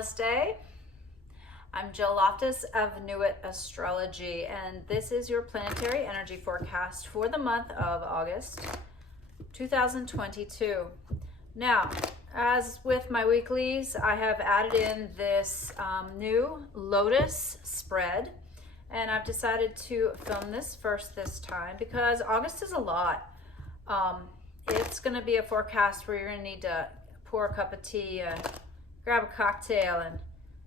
Namaste. I'm Jill Loftis of Nuit, Astrology, and this is your planetary energy forecast for the month of August 2022. Now, as with my weeklies, I have added in this new Lotus spread, and I've decided to film this first this time because August is a lot. It's going to be a forecast where you're going to need to pour a cup of tea, grab a cocktail, and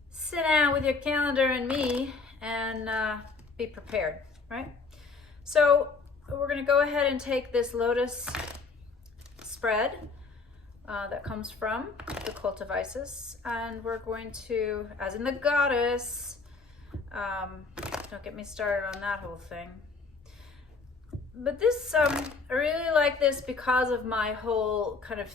sit down with your calendar and me and be prepared, right? So we're going to go ahead and take this Lotus spread that comes from the Cult of Isis, and we're going to, as in the goddess, don't get me started on that whole thing. But this, I really like this because of my whole kind of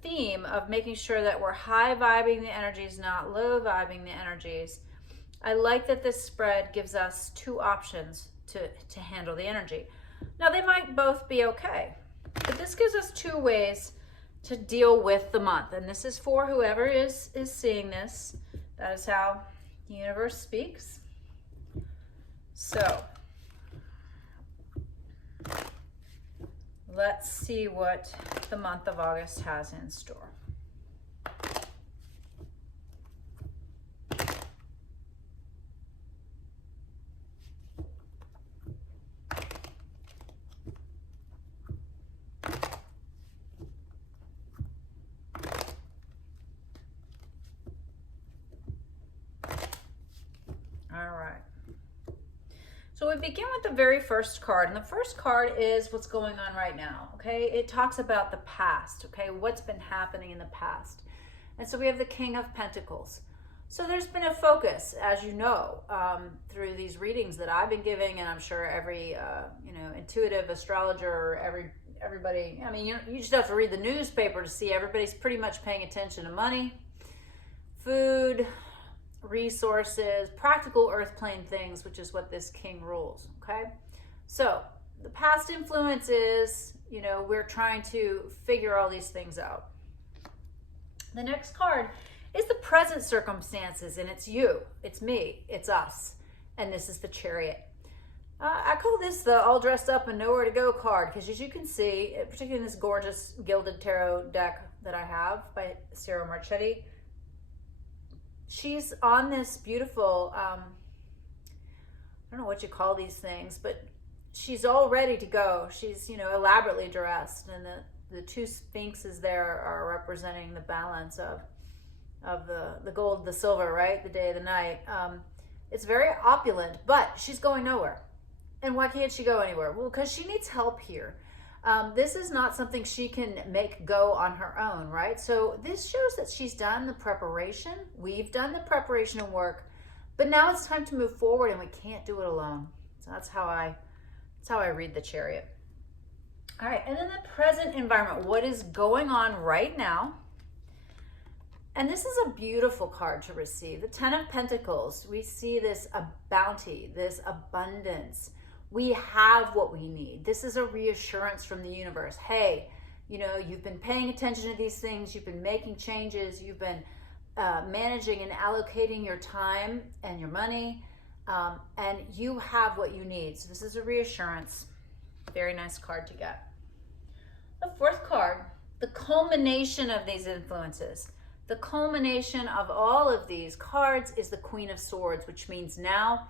theme of making sure that we're high vibing the energies, not low vibing the energies. I like that this spread gives us two options to handle the energy. Now, they might both be okay, but this gives us two ways to deal with the month. And this is for whoever is seeing this. That is how the universe speaks. So let's see what the month of August has in store. All right. So we begin with the very first card, and the first card is what's going on right now, okay? It talks about the past, okay? What's been happening in the past. And so we have the King of Pentacles. So there's been a focus, as you know, through these readings that I've been giving, and I'm sure every, intuitive astrologer or everybody, I mean, you just have to read the newspaper to see everybody's pretty much paying attention to money, food, resources, practical earth plane things, which is what this king rules, okay? So the past influence is, we're trying to figure all these things out. The next card is the present circumstances, and it's you, it's me, it's us, and this is the Chariot. I call this the all dressed up and nowhere to go card because, as you can see, particularly in this gorgeous gilded tarot deck that I have by Sarah Marchetti, she's on this beautiful, I don't know what you call these things, but she's all ready to go. She's, elaborately dressed, and the two sphinxes there are representing the balance of the gold, the silver, right? The day, the night. It's very opulent, but she's going nowhere. And why can't she go anywhere? Well, because she needs help here. This is not something she can make go on her own, right? So this shows that she's done the preparation. We've done the preparation and work, but now it's time to move forward, and we can't do it alone. So that's how I read the Chariot. All right, and then the present environment. What is going on right now? And this is a beautiful card to receive. The Ten of Pentacles. We see this bounty, this abundance. We have what we need. This is a reassurance from the universe. Hey, you've been paying attention to these things. You've been making changes. You've been managing and allocating your time and your money. And you have what you need. So this is a reassurance. Very nice card to get. The fourth card, the culmination of these influences. The culmination of all of these cards is the Queen of Swords, which means now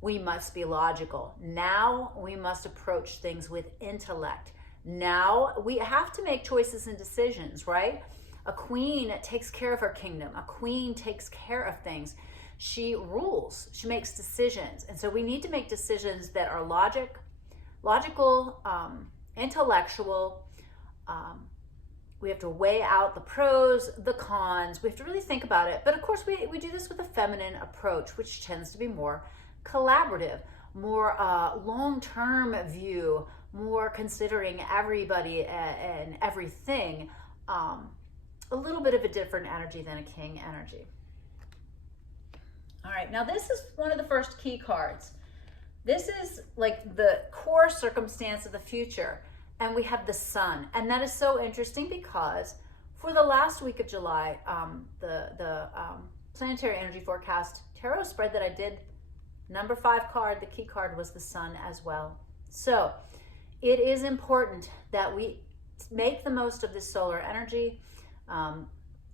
we must be logical. Now we must approach things with intellect. Now we have to make choices and decisions, right? A queen takes care of her kingdom. A queen takes care of things. She rules. She makes decisions. And so we need to make decisions that are logical, intellectual. We have to weigh out the pros, the cons. We have to really think about it. But of course, we do this with a feminine approach, which tends to be more collaborative, more long-term view, more considering everybody and everything. A little bit of a different energy than a king energy. All right, now this is one of the first key cards. This is like the core circumstance of the future. And we have the sun. And that is so interesting because For the last week of July, the Planetary Energy Forecast tarot spread that I did, number 5 card, the key card, was the sun as well. So it is important that we make the most of this solar energy,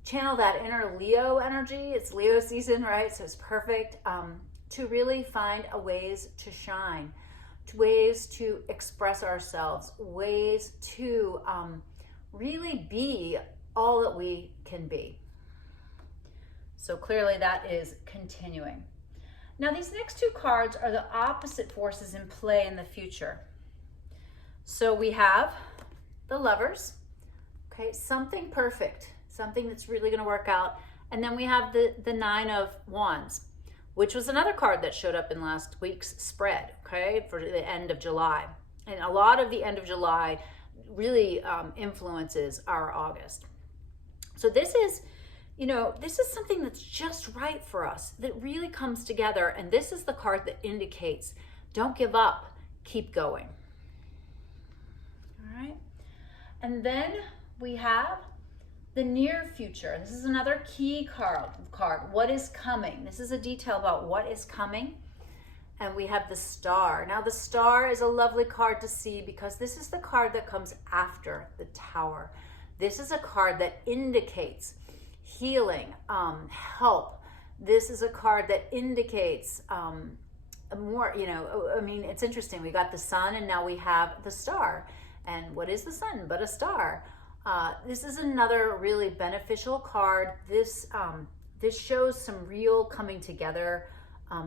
channel that inner Leo energy. It's Leo season, right? So it's perfect to really find ways to shine, ways to express ourselves, ways to really be all that we can be. So clearly that is continuing. Now these next 2 cards are the opposite forces in play in the future. So we have the Lovers, okay, something perfect, something that's really going to work out. And then we have the 9 of Wands, which was another card that showed up in last week's spread, okay, for the end of July. And a lot of the end of July really influences our August. So this is, this is something that's just right for us, that really comes together. And this is the card that indicates, don't give up, keep going. All right. And then we have the near future. This is another key card. What is coming? This is a detail about what is coming. And we have the Star. Now the Star is a lovely card to see because this is the card that comes after the Tower. This is a card that indicates healing, help. This is a card that indicates more, it's interesting. We got the sun and now we have the Star. And what is the sun but a star? This is another really beneficial card. This shows some real coming together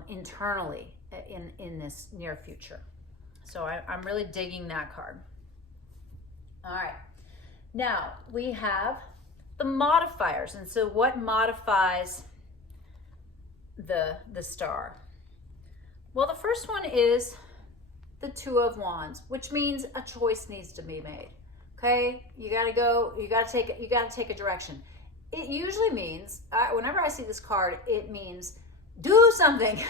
internally in this near future. So I'm really digging that card. All right. Now we have the modifiers. And so what modifies the Star? Well, the first one is the 2 of Wands, which means a choice needs to be made. Okay, you gotta take a direction. It usually means, whenever I see this card, it means do something.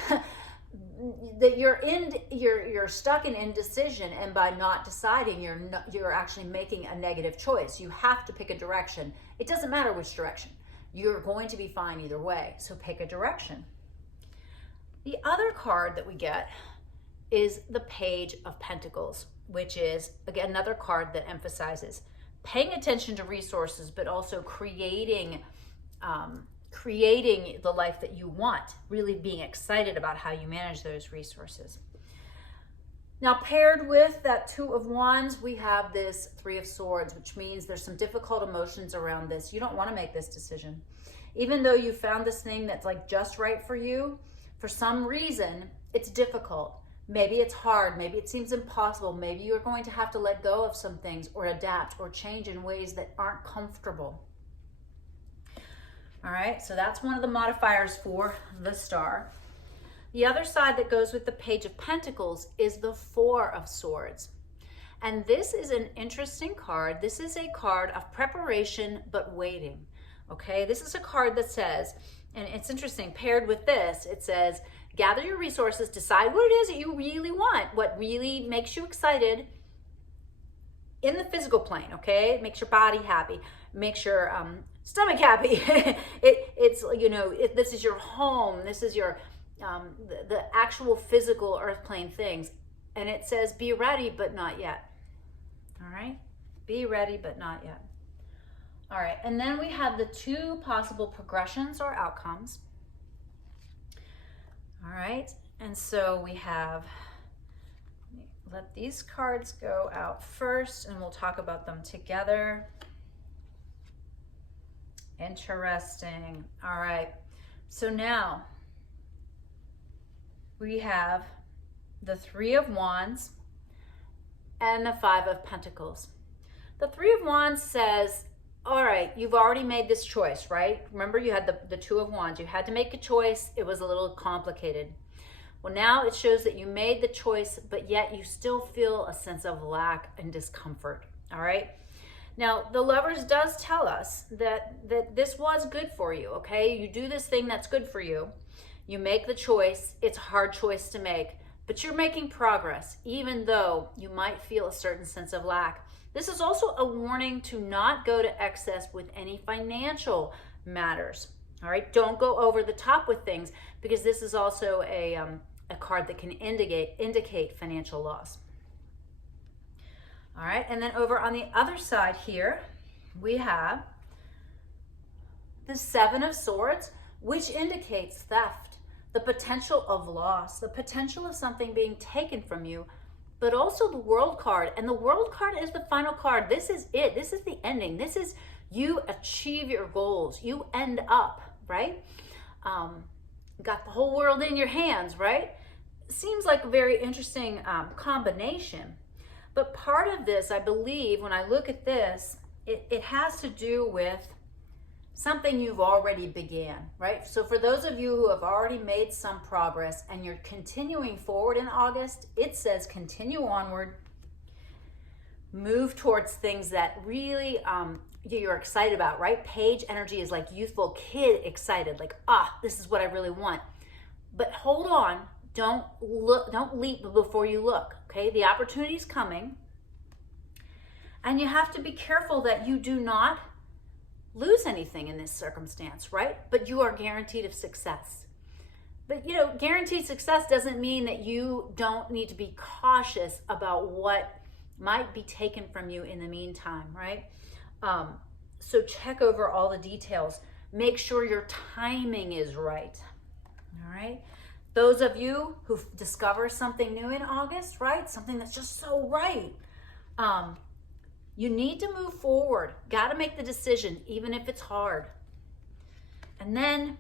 That you're stuck in indecision, and by not deciding, you're actually making a negative choice. You have to pick a direction. It doesn't matter which direction. You're going to be fine either way. So pick a direction. The other card that we get is the Page of Pentacles, which is, again, another card that emphasizes paying attention to resources, but also creating the life that you want, really being excited about how you manage those resources. Now, paired with that 2 of Wands, we have this 3 of Swords, which means there's some difficult emotions around this. You don't want to make this decision. Even though you found this thing that's like just right for you, for some reason, it's difficult. Maybe it's hard, maybe it seems impossible, maybe you're going to have to let go of some things or adapt or change in ways that aren't comfortable. All right, so that's one of the modifiers for the Star. The other side that goes with the Page of Pentacles is the 4 of Swords. And this is an interesting card. This is a card of preparation but waiting. Okay, this is a card that says, and it's interesting, paired with this, it says, gather your resources, decide what it is that you really want, what really makes you excited in the physical plane, okay? It makes your body happy, makes your stomach happy. This is your home, this is your, the actual physical earth plane things. And it says, be ready, but not yet. All right? Be ready, but not yet. All right, and then we have the 2 possible progressions or outcomes. All right, and so we have, let these cards go out first and we'll talk about them together. Interesting. All right, so now we have the 3 of Wands and the 5 of Pentacles. The 3 of Wands says, all right, you've already made this choice, right? Remember, you had the 2 of Wands. You had to make a choice. It was a little complicated. Well, now it shows that you made the choice, but yet you still feel a sense of lack and discomfort, all right? Now, the Lovers does tell us that this was good for you, okay? You do this thing that's good for you. You make the choice. It's a hard choice to make, but you're making progress, even though you might feel a certain sense of lack. This is also a warning to not go to excess with any financial matters. All right, don't go over the top with things, because this is also a card that can indicate financial loss. All right, and then over on the other side here, we have the Seven of Swords, which indicates theft, the potential of loss, the potential of something being taken from you, but also the World card. And the World card is the final card. This is it. This is the ending. This is you achieve your goals. You end up, right? Got the whole world in your hands, right? Seems like a very interesting combination. But part of this, I believe, when I look at this, it has to do with something you've already began, right? So for those of you who have already made some progress and you're continuing forward in August, it says continue onward, move towards things that really you're excited about, right? Page energy is like youthful kid excited, like, this is what I really want. But hold on, don't leap before you look, okay? The opportunity's coming, and you have to be careful that you do not lose anything in this circumstance, right? But you are guaranteed of success. But guaranteed success doesn't mean that you don't need to be cautious about what might be taken from you in the meantime, right? So check over all the details. Make sure your timing is right, all right? Those of you who discover something new in August, right? Something that's just so right. You need to move forward. Got to make the decision, even if it's hard. And then,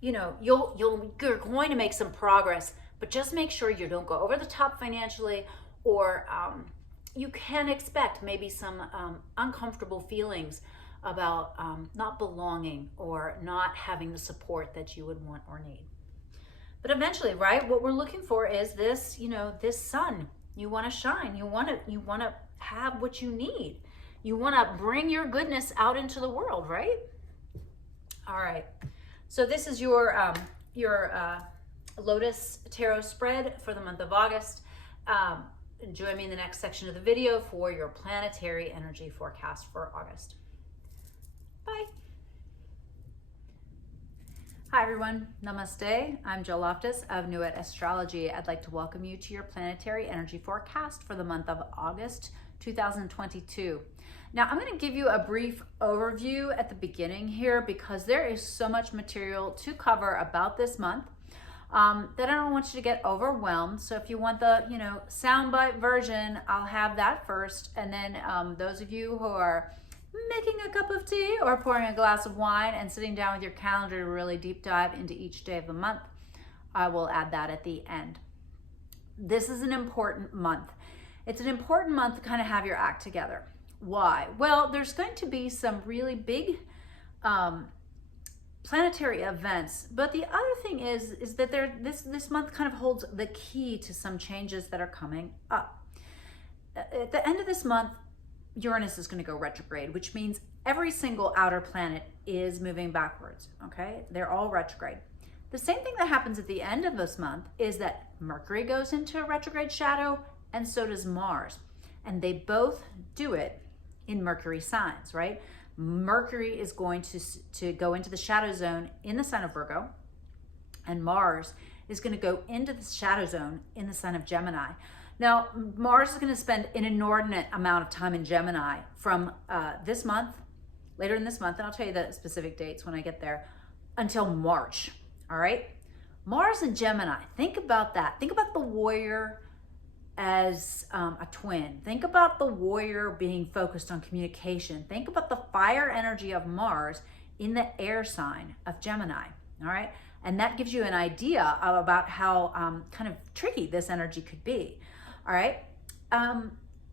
you're going to make some progress, but just make sure you don't go over the top financially, or you can expect maybe some uncomfortable feelings about not belonging or not having the support that you would want or need. But eventually, right, what we're looking for is this, this sun. You want to shine. You want to have what you need. You want to bring your goodness out into the world, right? All right. So this is your Lotus Tarot spread for the month of August. Join me in the next section of the video for your planetary energy forecast for August. Bye. Hi everyone, namaste. I'm Jill Loftis of Nuit Astrology. I'd like to welcome you to your planetary energy forecast for the month of August 2022. Now I'm going to give you a brief overview at the beginning here, because there is so much material to cover about this month that I don't want you to get overwhelmed. So if you want the soundbite version, I'll have that first, and then those of you who are making a cup of tea or pouring a glass of wine and sitting down with your calendar to really deep dive into each day of the month, I will add that at the end. This is an important month. It's an important month to kind of have your act together. Why? Well, there's going to be some really big planetary events, but the other thing is that this month kind of holds the key to some changes that are coming up. At the end of this month, Uranus is going to go retrograde, which means every single outer planet is moving backwards, okay? They're all retrograde. The same thing that happens at the end of this month is that Mercury goes into a retrograde shadow, and so does Mars. And they both do it in Mercury signs, right? Mercury is going to go into the shadow zone in the sign of Virgo, and Mars is going to go into the shadow zone in the sign of Gemini. Now, Mars is going to spend an inordinate amount of time in Gemini from this month, later in this month, and I'll tell you the specific dates when I get there, until March, all right? Mars and Gemini, think about that. Think about the warrior as a twin. Think about the warrior being focused on communication. Think about the fire energy of Mars in the air sign of Gemini, all right? And that gives you an idea about how kind of tricky this energy could be. All right.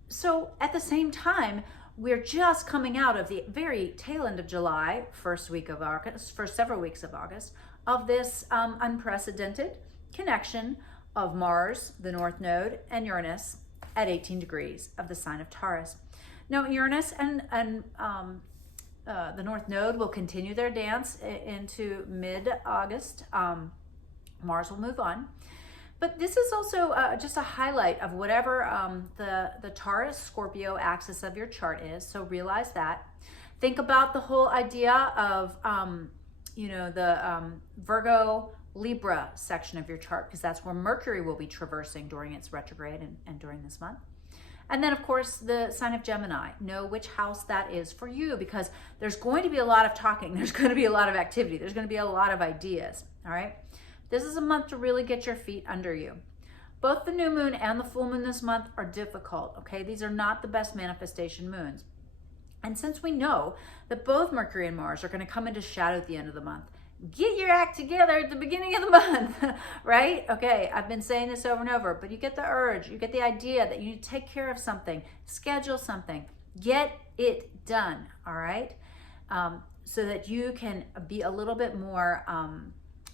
So at the same time, we're just coming out of the very tail end of July, first several weeks of August, of this unprecedented connection of Mars, the North Node, and Uranus at 18 degrees of the sign of Taurus. Now, Uranus and the North Node will continue their dance into mid-August. Mars will move on. But this is also just a highlight of whatever the Taurus Scorpio axis of your chart is. So realize that. Think about the whole idea of, the Virgo Libra section of your chart, because that's where Mercury will be traversing during its retrograde and during this month. And then, of course, the sign of Gemini. Know which house that is for you, because there's going to be a lot of talking. There's going to be a lot of activity. There's going to be a lot of ideas, all right? This is a month to really get your feet under you. Both the new moon and the full moon this month are difficult, okay? These are not the best manifestation moons. And since we know that both Mercury and Mars are going to come into shadow at the end of the month, get your act together at the beginning of the month, right? Okay, I've been saying this over and over, but you get the urge, you get the idea that you need to take care of something, schedule something, get it done, all right? So that you can be a little bit more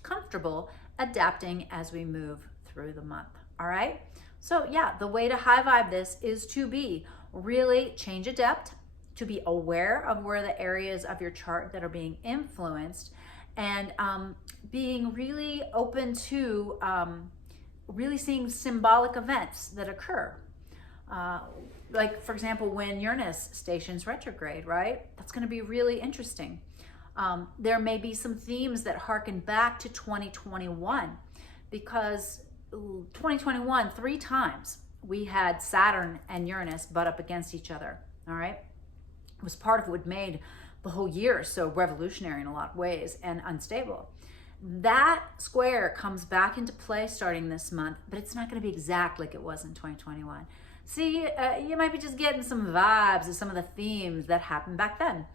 comfortable adapting as we move through the month, all right? So yeah, the way to high vibe this is to be really change adept, to be aware of where the areas of your chart that are being influenced, and being really open to really seeing symbolic events that occur. Like, for example, when Uranus stations retrograde, right? That's going to be really interesting. There may be some themes that harken back to 2021, because 2021, 3 times we had Saturn and Uranus butt up against each other, all right? It was part of what made the whole year so revolutionary in a lot of ways and unstable. That square comes back into play starting this month, but it's not going to be exact like it was in 2021. See, you might be just getting some vibes of some of the themes that happened back then.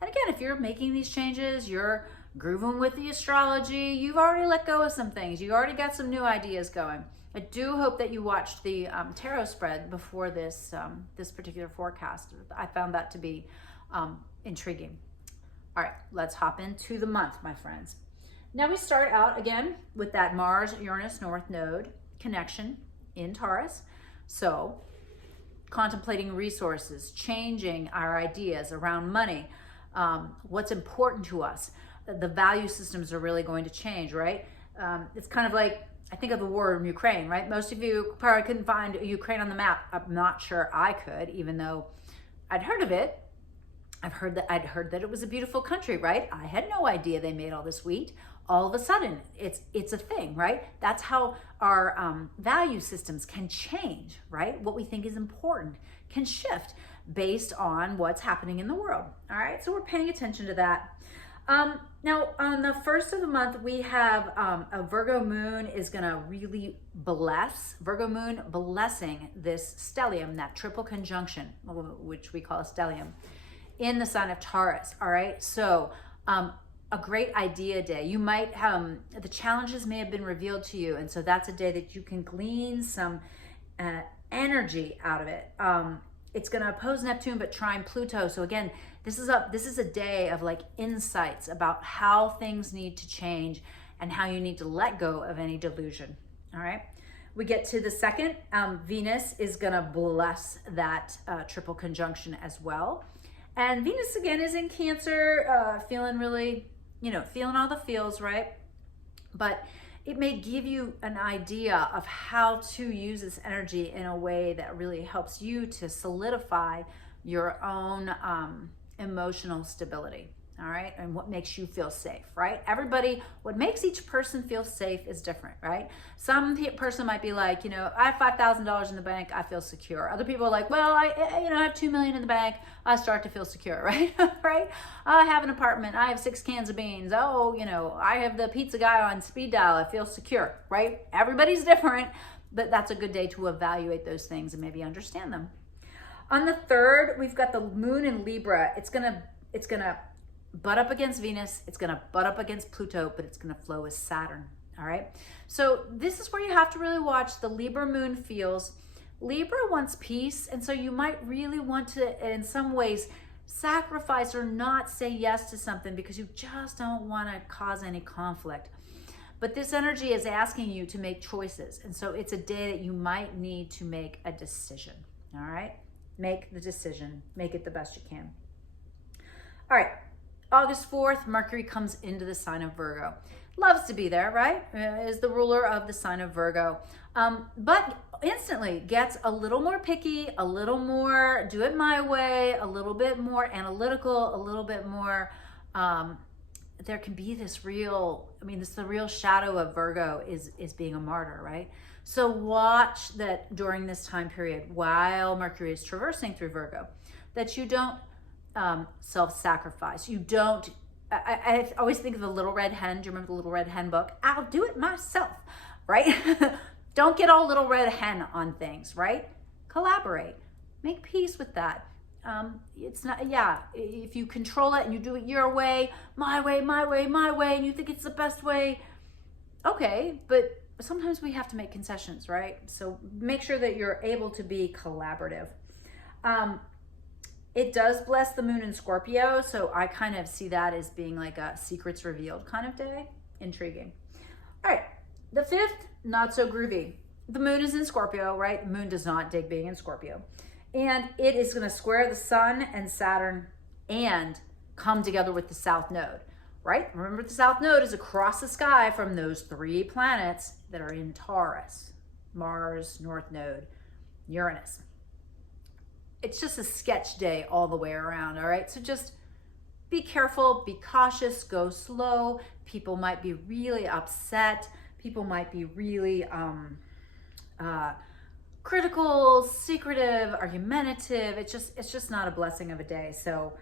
And again, if you're making these changes, you're grooving with the astrology, you've already let go of some things, you already got some new ideas going. I do hope that you watched the tarot spread before this this particular forecast. I found that to be intriguing. All right, let's hop into the month, my friends. Now we start out again with that Mars-Uranus North Node connection in Taurus. So contemplating resources, changing our ideas around money, what's important to us. The value systems are really going to change, right? It's kind of like, I think of the war in Ukraine, right? Most of you probably couldn't find Ukraine on the map. I'm not sure I could, even though I'd heard of it. I'd heard that it was a beautiful country, right? I had no idea they made all this wheat. All of a sudden, it's a thing, right? That's how our value systems can change, right? What we think is important can shift based on what's happening in the world, all right? So we're paying attention to that. Now, on the first of the month, we have a Virgo moon is going to really bless, Virgo moon blessing this stellium, that triple conjunction, which we call a stellium, in the sign of Taurus, all right? So a great idea day. You might, the challenges may have been revealed to you, and so that's a day that you can glean some energy out of it. It's going to oppose Neptune, but trine Pluto. So again, this is a day of like insights about how things need to change and how you need to let go of any delusion. All right. We get to the second. Venus is going to bless that triple conjunction as well. And Venus again is in Cancer, feeling really, feeling all the feels, right? But it may give you an idea of how to use this energy in a way that really helps you to solidify your own emotional stability, all right? And what makes you feel safe, right? What makes each person feel safe is different, right? Some person might be like, I have $5,000 in the bank, I feel secure. Other people are like, well, I have $2 million in the bank, I start to feel secure, right? Right? I have an apartment, I have 6 cans of beans. Oh, I have the pizza guy on speed dial, I feel secure, right? Everybody's different, but that's a good day to evaluate those things and maybe understand them. On the 3rd, we've got the moon in Libra. It's gonna butt up against Venus, it's gonna butt up against Pluto, but it's gonna flow with Saturn, all right? So this is where you have to really watch the Libra moon feels. Libra wants peace, and so you might really want to, in some ways, sacrifice or not say yes to something because you just don't wanna cause any conflict. But this energy is asking you to make choices, and so it's a day that you might need to make a decision, all right? Make the decision, make it the best you can. All right, August 4th, Mercury comes into the sign of Virgo. loves to be there, right? Is the ruler of the sign of Virgo. But instantly gets a little more picky, a little more do it my way, a little bit more analytical, a little bit more, there can be this real, the real shadow of Virgo is being a martyr, right? So watch that during this time period, while Mercury is traversing through Virgo, that you don't self-sacrifice. You don't, I always think of the Little Red Hen. Do you remember the Little Red Hen book? I'll do it myself, right? Don't get all Little Red Hen on things, right? Collaborate. Make peace with that. It's not, if you control it and you do it your way, my way, and you think it's the best way, okay, but sometimes we have to make concessions, right? So make sure that you're able to be collaborative. It does bless the moon in Scorpio, so I kind of see that as being like a secrets revealed kind of day. Intriguing. All right, the 5th, not so groovy. The moon is in Scorpio, right? The moon does not dig being in Scorpio. And it is going to square the sun and Saturn and come together with the South Node, right? Remember, the South Node is across the sky from those 3 planets that are in Taurus: Mars, North Node, Uranus. It's just a sketch day all the way around, all right? So just be careful, be cautious, go slow. People might be really upset. People might be really critical, secretive, argumentative. It's just not a blessing of a day. So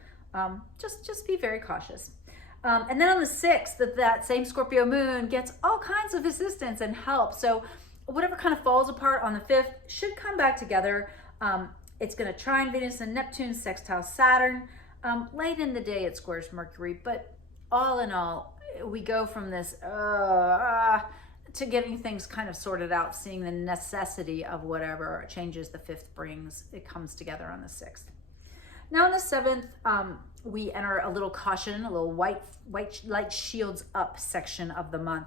just be very cautious. And then on the 6th, that same Scorpio moon gets all kinds of assistance and help. So whatever kind of falls apart on the 5th should come back together. It's going to trine Venus and Neptune, sextile Saturn. Late in the day, it squares Mercury. But all in all, we go from this to getting things kind of sorted out, seeing the necessity of whatever changes the 5th brings. It comes together on the 6th. Now on the 7th, we enter a little caution, a little white light shields up section of the month.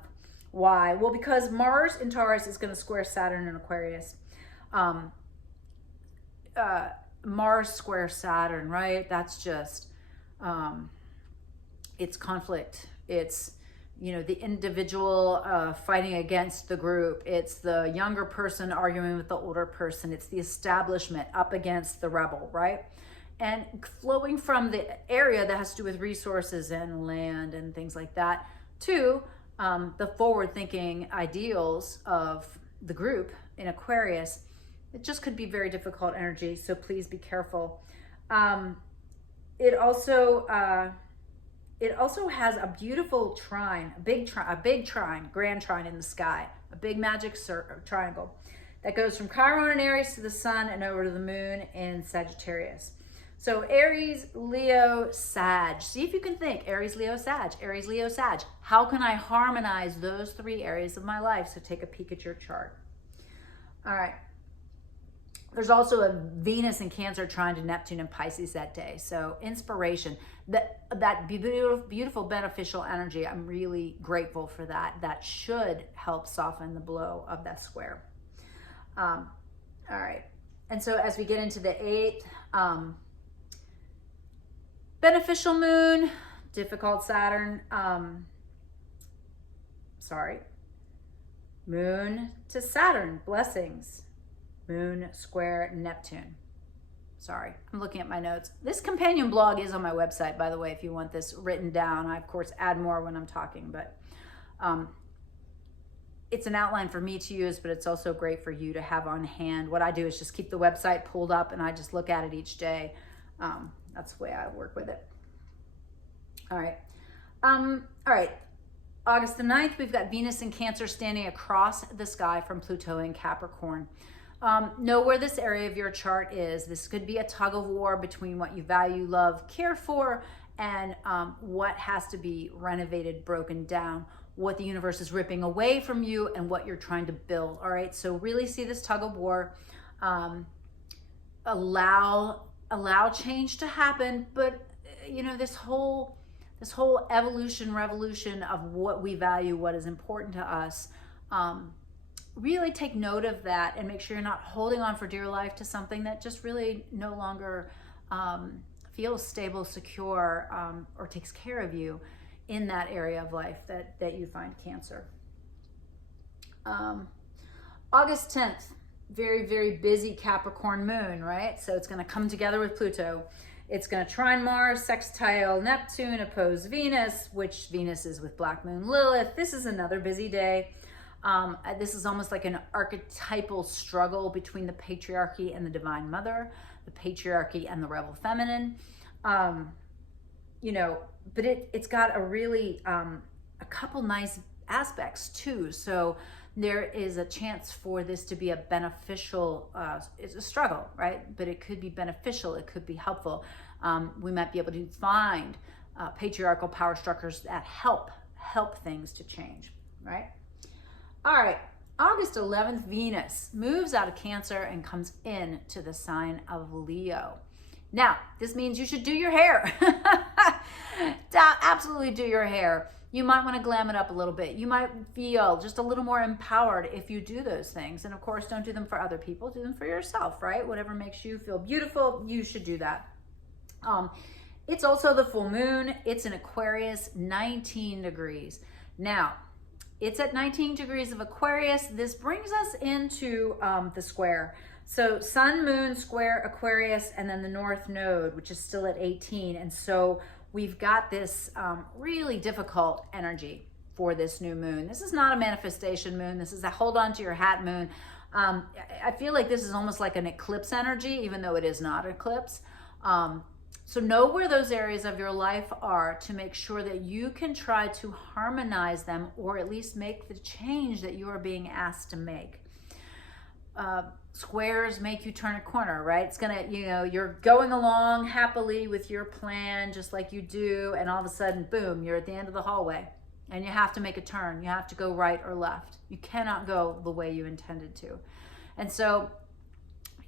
Why? Well, because Mars in Taurus is going to square Saturn in Aquarius. Mars square Saturn, right? That's just, it's conflict. It's, the individual fighting against the group. It's the younger person arguing with the older person. It's the establishment up against the rebel, right? And flowing from the area that has to do with resources and land and things like that to the forward-thinking ideals of the group in Aquarius. It just could be very difficult energy, so please be careful. It also has a beautiful trine, a big trine, grand trine in the sky, a big magic triangle that goes from Chiron in Aries to the sun and over to the moon in Sagittarius. So Aries, Leo, Sag. See if you can think Aries, Leo, Sag, Aries, Leo, Sag. How can I harmonize those 3 areas of my life? So take a peek at your chart. All right. There's also a Venus in Cancer trine to Neptune and Pisces that day. So inspiration, that beautiful beneficial energy, I'm really grateful for that. That should help soften the blow of that square. All right. And so as we get into the 8th, beneficial moon, difficult Saturn, moon to Saturn, blessings. Moon square Neptune. Sorry, I'm looking at my notes. This companion blog is on my website, by the way, if you want this written down. I, of course, add more when I'm talking, but it's an outline for me to use, but it's also great for you to have on hand. What I do is just keep the website pulled up and I just look at it each day. That's the way I work with it. All right. August the 9th, we've got Venus in Cancer standing across the sky from Pluto in Capricorn. Know where this area of your chart is. This could be a tug of war between what you value, love, care for, and what has to be renovated, broken down, what the universe is ripping away from you, and what you're trying to build. All right, so really see this tug of war. Allow change to happen, but this whole evolution, revolution of what we value, what is important to us. Really take note of that and make sure you're not holding on for dear life to something that just really no longer feels stable, secure, or takes care of you. in that area of life that you find Cancer. August 10th, very, very busy Capricorn moon, right? So it's going to come together with Pluto. It's going to trine Mars, sextile Neptune, oppose Venus, which Venus is with Black Moon Lilith. This is another busy day. This is almost like an archetypal struggle between the patriarchy and the divine mother, the patriarchy and the rebel feminine. You know, but it's got a really, a couple nice aspects too. So there is a chance for this to be a beneficial, it's a struggle, right? But it could be beneficial, it could be helpful. We might be able to find patriarchal power structures that help things to change, right? All right, August 11th, Venus moves out of Cancer and comes into the sign of Leo. Now, this means you should do your hair. Absolutely do your hair. You might want to glam it up a little bit. You might feel just a little more empowered if you do those things. And of course, don't do them for other people. Do them for yourself, right? Whatever makes you feel beautiful, you should do that. It's also the full moon. It's in Aquarius, 19 degrees. Now, it's at 19 degrees of Aquarius. This brings us into the square. So Sun, Moon, square, Aquarius, and then the North Node, which is still at 18. And so we've got this really difficult energy for this new moon. This is not a manifestation moon. This is a hold on to your hat moon. I feel like this is almost like an eclipse energy, even though it is not an eclipse. So know where those areas of your life are to make sure that you can try to harmonize them, or at least make the change that you are being asked to make. Squares make you turn a corner, right? It's gonna, you know, you're going along happily with your plan, just like you do, and all of a sudden, boom, you're at the end of the hallway and you have to make a turn. You have to go right or left. You cannot go the way you intended to. And so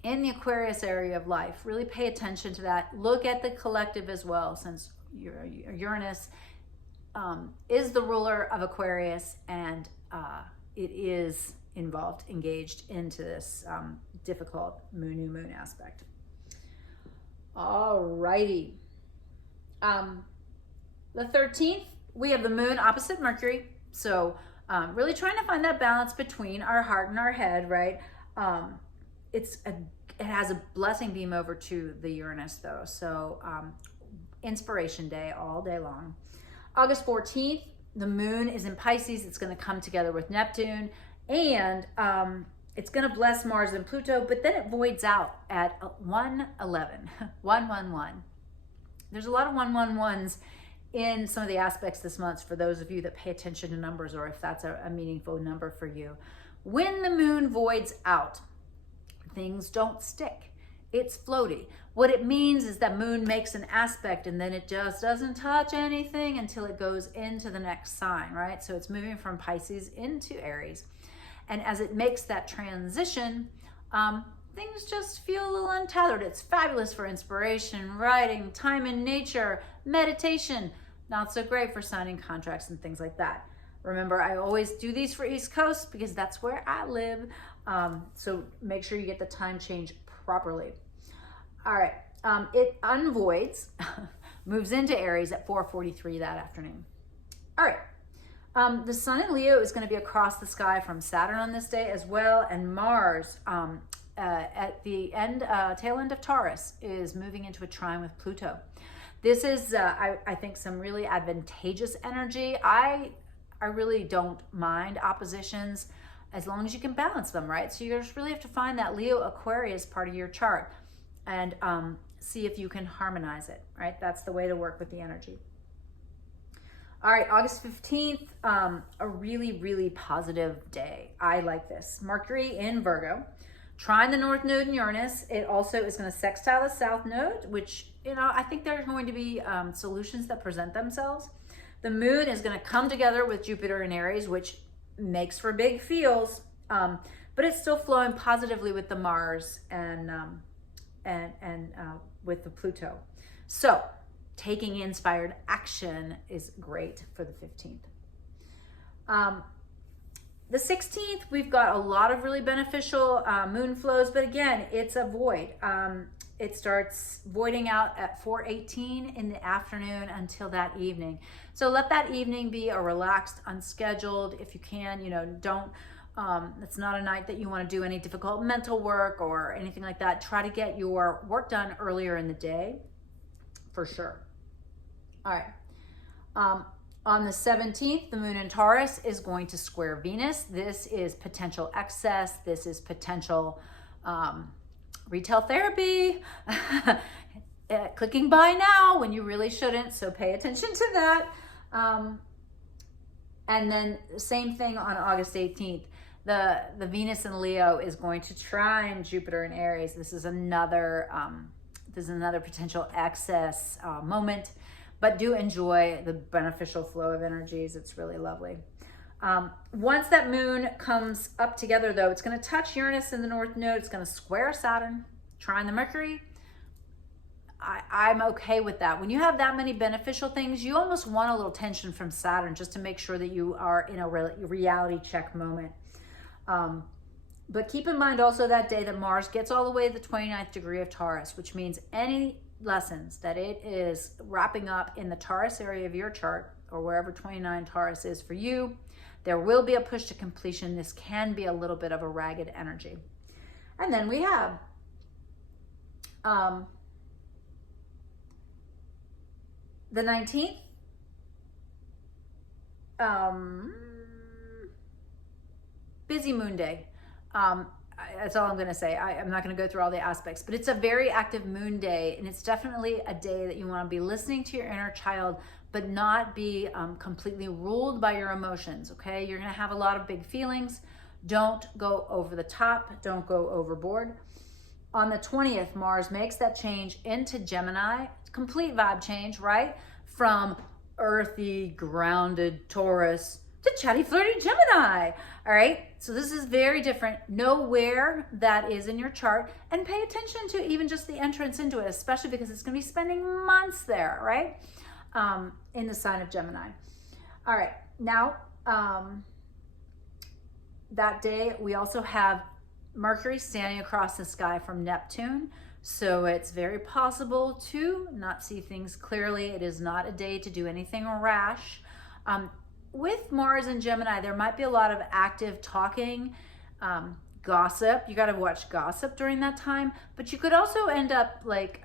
in the Aquarius area of life, really pay attention to that. Look at the collective as well, since Uranus is the ruler of Aquarius, and it is engaged into this difficult new moon aspect. All righty. The 13th, we have the moon opposite Mercury. So really trying to find that balance between our heart and our head, right? It has a blessing beam over to the Uranus though. So inspiration day all day long. August 14th, the moon is in Pisces. It's going to come together with Neptune, and it's going to bless Mars and Pluto, but then it voids out at 111, 111. There's a lot of 111s in some of the aspects this month for those of you that pay attention to numbers, or if that's a meaningful number for you. When the moon voids out, things don't stick. It's floaty. What it means is that moon makes an aspect and then it just doesn't touch anything until it goes into the next sign, right? So it's moving from Pisces into Aries. And as it makes that transition, things just feel a little untethered. It's fabulous for inspiration, writing, time in nature, meditation. Not so great for signing contracts and things like that. Remember, I always do these for East Coast because that's where I live. So make sure you get the time change properly. All right, it unvoids, moves into Aries at 4:43 that afternoon. All right, the sun in Leo is going to be across the sky from Saturn on this day as well, and Mars at the end, tail end of Taurus is moving into a trine with Pluto. This is, I think, some really advantageous energy. I really don't mind oppositions as long as you can balance them, right? So you just really have to find that Leo Aquarius part of your chart and see if you can harmonize it, right? That's the way to work with the energy. All right, August 15th, a really, really positive day. I like this. Mercury in Virgo, trine the North Node in Uranus. It also is going to sextile the South Node, which, you know, I think there's going to be solutions that present themselves. The moon is going to come together with Jupiter in Aries, which makes for big feels, but it's still flowing positively with the Mars and with the Pluto. So taking inspired action is great for the 15th. The 16th, we've got a lot of really beneficial moon flows, but again, it's a void. it starts voiding out at 4:18 in the afternoon until that evening. So let that evening be a relaxed, unscheduled, if you can, don't, it's not a night that you want to do any difficult mental work or anything like that. Try to get your work done earlier in the day, for sure. All right. On the 17th, the moon in Taurus is going to square Venus. This is potential excess. This is potential retail therapy, clicking buy now when you really shouldn't. So pay attention to that. And then same thing on August 18th. The Venus in Leo is going to trine Jupiter in Aries. This is another potential excess moment, but do enjoy the beneficial flow of energies. It's really lovely. Once that moon comes up together, though, it's going to touch Uranus in the North Node. It's going to square Saturn, trine the Mercury. I'm okay with that. When you have that many beneficial things, you almost want a little tension from Saturn just to make sure that you are in a reality check moment. But keep in mind also that day that Mars gets all the way to the 29th degree of Taurus, which means any lessons that it is wrapping up in the Taurus area of your chart, or wherever 29 Taurus is for you, there will be a push to completion. This can be a little bit of a ragged energy. And then we have the 19th, busy moon day. That's all I'm going to say. I'm not going to go through all the aspects, but it's a very active moon day, and it's definitely a day that you want to be listening to your inner child, but not be completely ruled by your emotions, okay? You're going to have a lot of big feelings. Don't go over the top. Don't go overboard. On the 20th, Mars makes that change into Gemini. Complete vibe change, right? From earthy, grounded Taurus to chatty, flirty Gemini. All right, so this is very different. Know where that is in your chart and pay attention to even just the entrance into it, especially because it's going to be spending months there, right? In the sign of Gemini. All right, now that day we also have Mercury standing across the sky from Neptune. So it's very possible to not see things clearly. It is not a day to do anything rash. With Mars and Gemini, there might be a lot of active talking, gossip. You got to watch gossip during that time. But you could also end up like,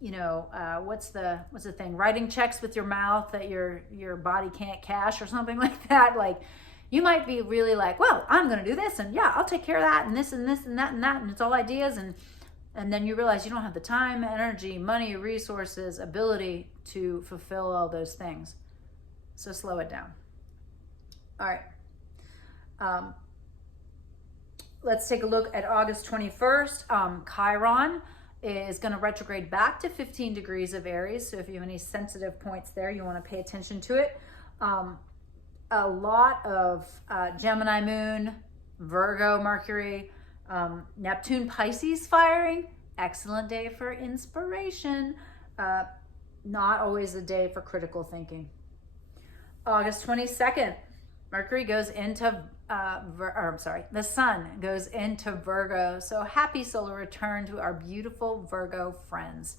what's the thing? Writing checks with your mouth that your body can't cash or something like that. Like, you might be really like, well, I'm going to do this, and yeah, I'll take care of that, and this and this and that and that, and it's all ideas, and then you realize you don't have the time, energy, money, resources, ability to fulfill all those things. So slow it down. All right. Let's take a look at August 21st. Chiron is going to retrograde back to 15 degrees of Aries. So if you have any sensitive points there, you want to pay attention to it. A lot of Gemini moon, Virgo Mercury, Neptune Pisces firing. Excellent day for inspiration. Not always a day for critical thinking. August 22nd, Mercury goes into, the sun goes into Virgo. So happy solar return to our beautiful Virgo friends.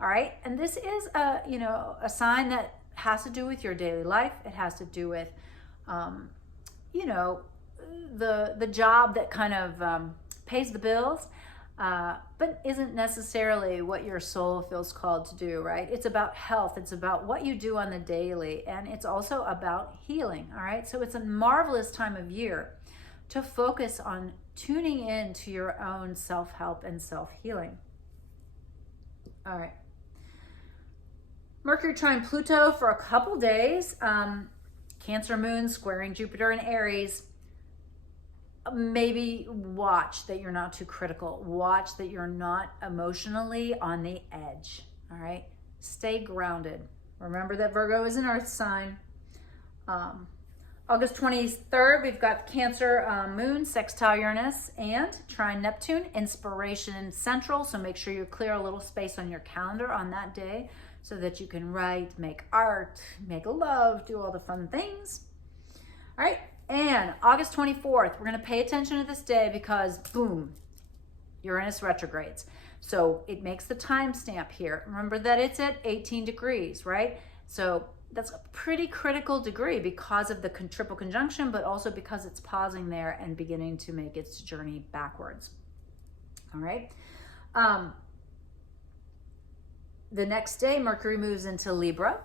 All right, and this is a sign that has to do with your daily life. It has to do with, the job that kind of pays the bills, but isn't necessarily what your soul feels called to do, right? It's about health. It's about what you do on the daily, and it's also about healing, all right? So it's a marvelous time of year to focus on tuning in to your own self-help and self-healing. All right. Mercury trine Pluto for a couple days. Cancer moon squaring Jupiter in Aries. Maybe watch that you're not too critical. Watch that you're not emotionally on the edge. All right. Stay grounded. Remember that Virgo is an earth sign. August 23rd, we've got Cancer moon, sextile Uranus, and trine Neptune, inspiration central. So make sure you clear a little space on your calendar on that day so that you can write, make art, make love, do all the fun things. All right. And August 24th, we're going to pay attention to this day because, boom, Uranus retrogrades. So it makes the timestamp here. Remember that it's at 18 degrees, right? So that's a pretty critical degree because of the triple conjunction, but also because it's pausing there and beginning to make its journey backwards. All right. The next day, Mercury moves into Libra.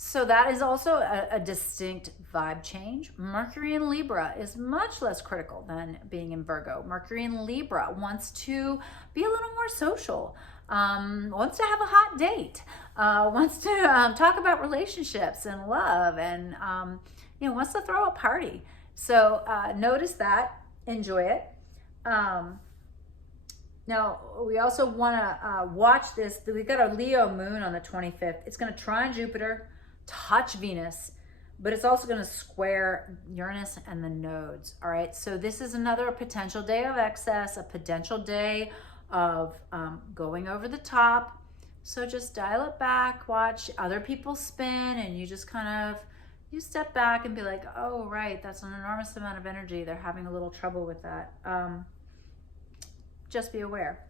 So that is also a distinct vibe change. Mercury in Libra is much less critical than being in Virgo. Mercury in Libra wants to be a little more social, wants to have a hot date, wants to talk about relationships and love, and wants to throw a party. So notice that, enjoy it. Now, we also want to watch this. We've got a Leo moon on the 25th. It's going to trine Jupiter, touch Venus, but it's also going to square Uranus and the nodes. All right. So this is another potential day of excess, a potential day of going over the top. So just dial it back, watch other people spin, and you just kind of, you step back and be like, oh, right, that's an enormous amount of energy. They're having a little trouble with that. Just be aware.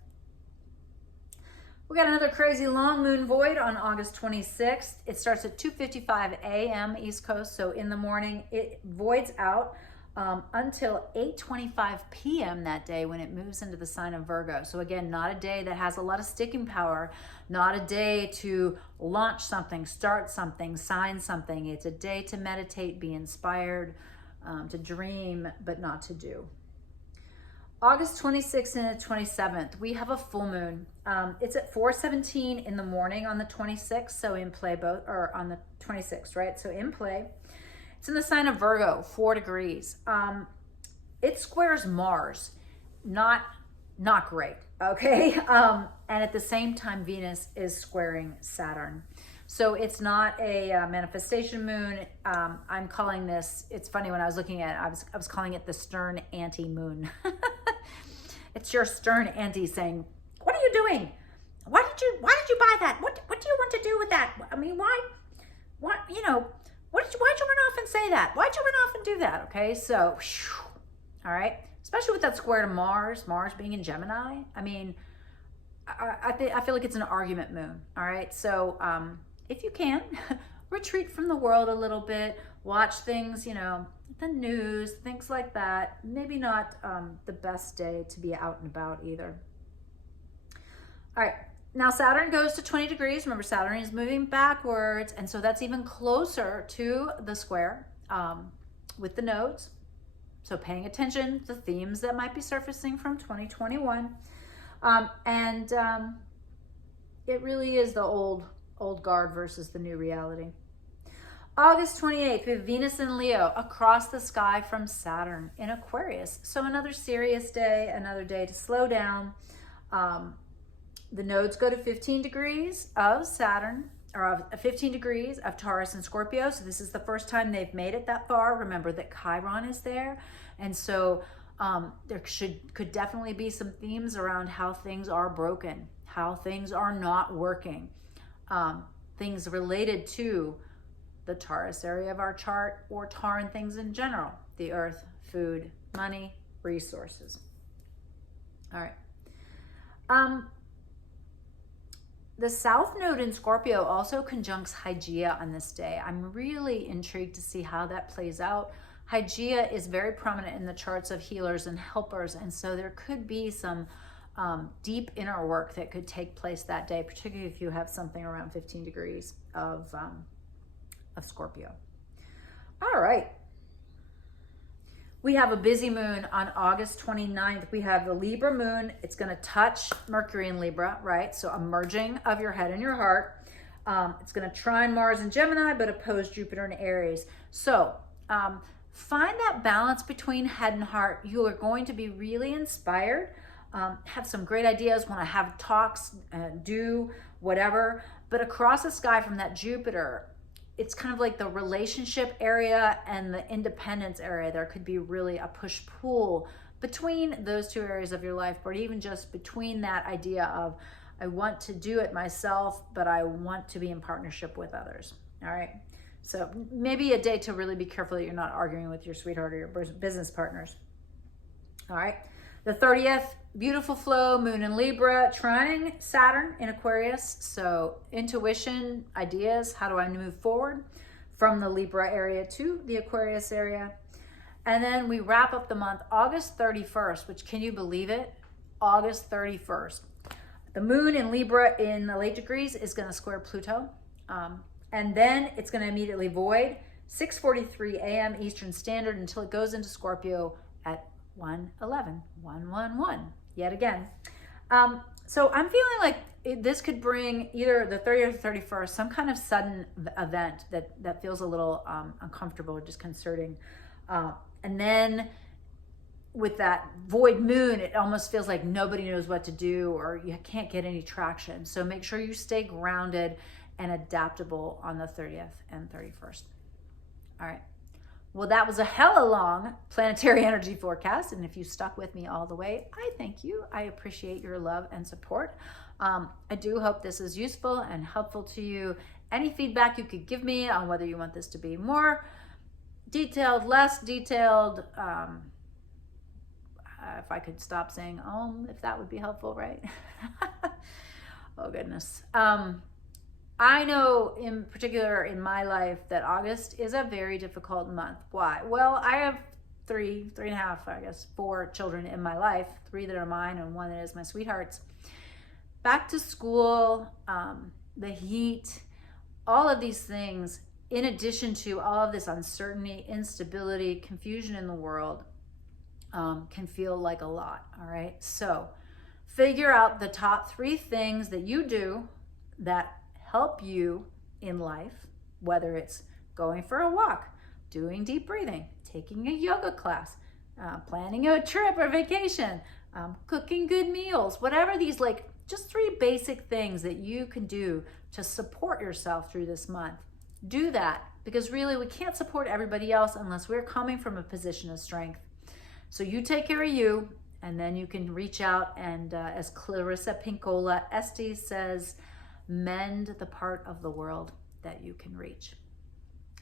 We got another crazy long moon void on August 26th. It starts at 2:55 a.m. East Coast. So in the morning, it voids out until 8:25 p.m. that day when it moves into the sign of Virgo. So again, not a day that has a lot of sticking power, not a day to launch something, start something, sign something. It's a day to meditate, be inspired, to dream, but not to do. August 26th and the 27th, we have a full moon. It's at 4:17 in the morning on the 26th, so in play both, or on the 26th, right? So in play. It's in the sign of Virgo, 4 degrees. It squares Mars, not great, okay? And at the same time, Venus is squaring Saturn. So it's not a manifestation moon. I'm calling this, it's funny, when I was looking at it, I was calling it the stern anti-moon. It's your stern auntie saying, what are you doing? Why did you buy that? What do you want to do with that? I mean, why'd you run off and say that? Why'd you run off and do that? Okay, so, all right, especially with that square to Mars being in Gemini. I mean, I feel like it's an argument moon. All right, so if you can, retreat from the world a little bit, watch things, the news, things like that. Maybe not the best day to be out and about either. All right, now Saturn goes to 20 degrees. Remember, Saturn is moving backwards, and so that's even closer to the square with the nodes. So paying attention to themes that might be surfacing from 2021. It really is the old guard versus the new reality. August 28th, we have Venus in Leo across the sky from Saturn in Aquarius. So another serious day, another day to slow down. The nodes go to 15 degrees of Saturn, or 15 degrees of Taurus and Scorpio. So this is the first time they've made it that far. Remember that Chiron is there. And so there could definitely be some themes around how things are broken, how things are not working. Things related to the Taurus area of our chart, or Tauran things in general, the earth, food, money, resources. All right. The South Node in Scorpio also conjuncts Hygeia on this day. I'm really intrigued to see how that plays out. Hygeia is very prominent in the charts of healers and helpers, and so there could be some deep inner work that could take place that day, particularly if you have something around 15 degrees of Scorpio. All right. We have a busy moon on August 29th. We have the Libra moon. It's going to touch Mercury in Libra, right? So a merging of your head and your heart. It's going to trine Mars in Gemini, but oppose Jupiter in Aries. So find that balance between head and heart. You are going to be really inspired, have some great ideas, want to have talks, do whatever. But across the sky from that Jupiter, it's kind of like the relationship area and the independence area. There could be really a push-pull between those two areas of your life, or even just between that idea of, I want to do it myself, but I want to be in partnership with others. All right. So maybe a day to really be careful that you're not arguing with your sweetheart or your business partners. All right. The 30th, beautiful flow, moon in Libra, trying Saturn in Aquarius. So intuition, ideas, how do I move forward from the Libra area to the Aquarius area? And then we wrap up the month August 31st, which, can you believe it? August 31st. The moon in Libra in the late degrees is going to square Pluto. And then it's going to immediately void 6:43 a.m. Eastern Standard until it goes into Scorpio at 1:11 yet again. So I'm feeling like this could bring either the 30th or 31st, some kind of sudden event that feels a little uncomfortable or disconcerting. And then with that void moon, it almost feels like nobody knows what to do or you can't get any traction. So make sure you stay grounded and adaptable on the 30th and 31st. All right. Well, that was a hella long planetary energy forecast. And if you stuck with me all the way, I thank you. I appreciate your love and support. I do hope this is useful and helpful to you. Any feedback you could give me on whether you want this to be more detailed, less detailed, if I could stop saying, if that would be helpful, right? Oh, goodness. I know in particular in my life that August is a very difficult month. Why? Well, I have three and a half, I guess, 4 children in my life, 3 that are mine and 1 that is my sweetheart's. Back to school, the heat, all of these things, in addition to all of this uncertainty, instability, confusion in the world, can feel like a lot, all right? So figure out the top 3 things that you do that help you in life, whether it's going for a walk, doing deep breathing, taking a yoga class, planning a trip or vacation, cooking good meals, whatever these, like, just 3 basic things that you can do to support yourself through this month. Do that, because really we can't support everybody else unless we're coming from a position of strength. So you take care of you, and then you can reach out and, as Clarissa Pinkola Estes says, mend the part of the world that you can reach.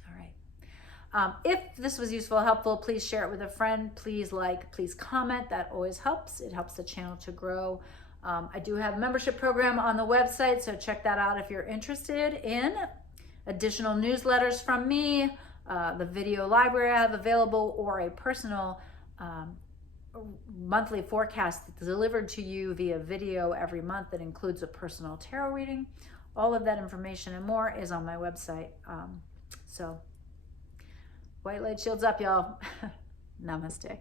All right. If this was useful, helpful, please share it with a friend. Please like, please comment. That always helps. It helps the channel to grow. I do have a membership program on the website, so check that out if you're interested in additional newsletters from me, the video library I have available, or a personal monthly forecast delivered to you via video every month that includes a personal tarot reading. All of that information and more is on my website. So white light shields up, y'all. Namaste.